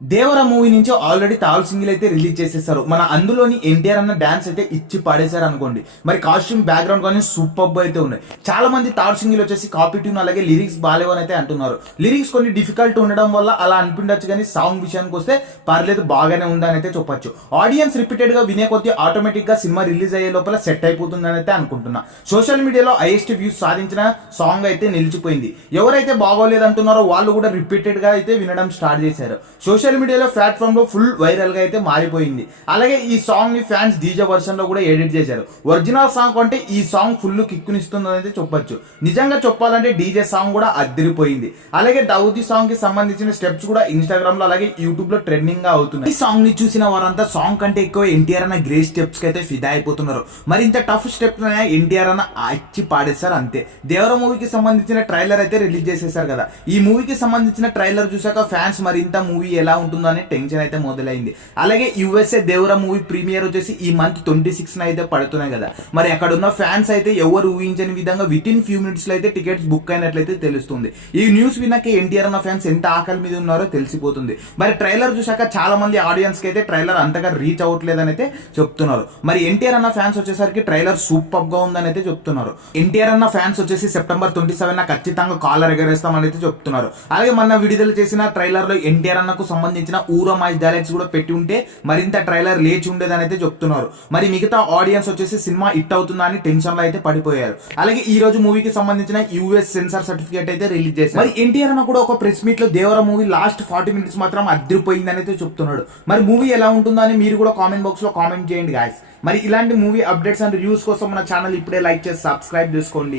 దేవర movie నుంచి already తాల్ single అయితే release చేసేసారు. మన అందులోని ఎన్టీఆర్ అన్న డాన్స్ అయితే ఇచ్చి పాడేశారు అనుకోండి. మరి కాస్ట్యూమ్ బ్యాక్గ్రౌండ్ కానీ సూపర్ అయితే ఉన్నాయి. చాలా మంది తాల్ సింగిల్ వచ్చేసి కాపీ ట్యూన్ అలాగే లిరిక్స్ బాగాలేవు అని అయితే అంటున్నారు. లిరిక్స్ కొన్ని డిఫికల్ట్ ఉండడం వల్ల అలా అనిపించచ్చు, కానీ సాంగ్ విషయానికి వస్తే పర్లేదు బాగానే ఉందని అయితే చెప్పొచ్చు. ఆడియన్స్ రిపీటెడ్ గా వినే కొద్దీ ఆటోమేటిక్ గా సినిమా రిలీజ్ అయ్యే లోపల సెట్ అయిపోతుందని అయితే అనుకుంటున్నా. సోషల్ మీడియాలో హైయెస్ట్ వ్యూస్ సాధించిన సాంగ్ అయితే నిలిచిపోయింది. ఎవరైతే బాగోలేదంటున్నారో వాళ్ళు కూడా రిపీటెడ్ గా అయితే వినడం స్టార్ట్ చేశారు. సోషల్ మీడియాలో ప్లాట్ఫామ్ లో ఫుల్ వైరల్ గా అయితే మారిపోయింది. అలాగే ఈ సాంగ్ ని ఫ్యాన్స్ డీజే వర్షన్ లో కూడా ఎడిట్ చేశారు. ఒరిజినల్ సాంగ్ అంటే ఈ సాంగ్ ఫుల్ కిక్కునిస్తుందని అయితే చెప్పొచ్చు. నిజంగా చెప్పాలంటే డీజే సాంగ్ కూడా అద్దరిపోయింది. అలాగే దౌది సాంగ్ కి సంబంధించిన స్టెప్స్ కూడా ఇన్స్టాగ్రామ్ లో అలాగే యూట్యూబ్ లో ట్రెండింగ్ గా అవుతున్నాయి. ఈ సాంగ్ ని చూసిన వారంతా సాంగ్ కంటే ఎక్కువ ఎన్టీఆర్ అన్న గ్రేట్ స్టెప్స్ కి అయితే ఫిదా అయిపోతున్నారు. మరి ఇంత టఫ్ స్టెప్స్ ఎన్టీఆర్ అన్న ఇచ్చి పాడేశారు అంతే. దేవర మూవీకి సంబంధించిన ట్రైలర్ అయితే రిలీజ్ చేసేసారు కదా. ఈ మూవీకి సంబంధించిన ట్రైలర్ చూసాక ఫ్యాన్స్ మరింత మూవీ ఎలా ఉంటుందో అనే టెన్షన్ అయితే మొదలైంది. అలాగే యుఎస్ఏ దేవర మూవీ ప్రీమియర్ వచ్చేసి ఈ మంత్ 26 అయితే పడుతున్నాయి కదా. మరి అక్కడ ఉన్న ఫ్యాన్స్ అయితే ఎవరు ఊహించని విధంగా విత్ ఇన్ ఫ్యూ మినిట్స్ లో అయితే టికెట్స్ బుక్ అయినట్లయితే తెలుస్తుంది. ఈ న్యూస్ విన్నాక ఎన్టీఆర్ అన్న ఫ్యాన్స్ ఎంత ఆకలి మీద ఉన్నారో తెలిసిపోతుంది. మరి ట్రైలర్ చూసాక చాలా మంది ఆడియన్స్ కి అయితే ట్రైలర్ అంతగా రీచ్ అవ్వట్లేదని అయితే చెప్తున్నారు. మరి ఎన్టీఆర్ అన్న ఫ్యాన్స్ వచ్చేసరికి ట్రైలర్ సూపర్ గా ఉందని అయితే చెప్తున్నారు. ఎన్టీఆర్ అన్న ఫ్యాన్స్ వచ్చేసి సెప్టెంబర్ 27 ఖచ్చితంగా కాలర్ ఎగరేస్తామని అయితే చెప్తున్నారు. అలాగే మొన్న విడుదల చేసిన ట్రైలర్ లో ఎన్టీఆర్ అన్నకు సంబంధించిన ఊరో మైస్ డైలాగ్స్ కూడా పెట్టి ఉంటే మరింత ట్రైలర్ లేచి ఉండేదని అయితే చెప్తున్నారు. మరి మిగతా ఆడియన్స్ వచ్చేసి సినిమా హిట్ అవుతుందా అని టెన్షన్ లో అయితే పడిపోయారు. అలాగే ఈ రోజు మూవీకి సంబంధించిన యూఎస్ సెన్సార్ సర్టిఫికేట్ అయితే రిలీజ్ చేశారు. మరి ఎన్టీఆర్ అన్న కూడా ఒక ప్రెస్ మీట్ లో దేవర మూవీ లాస్ట్ 40 మినిట్స్ మాత్రం అదిరిపోయిందని అయితే చెప్తున్నాడు. మరి మూవీ ఎలా ఉంటుందో అని మీరు కూడా కామెంట్ బాక్స్ లో కామెంట్ చేయండి గాయస్. మరి ఇలాంటి మూవీ అప్డేట్స్ అండ్ రివ్యూస్ కోసం మన ఛానల్ ఇప్పుడే లైక్ చేసి సబ్స్క్రైబ్ చేసుకోండి.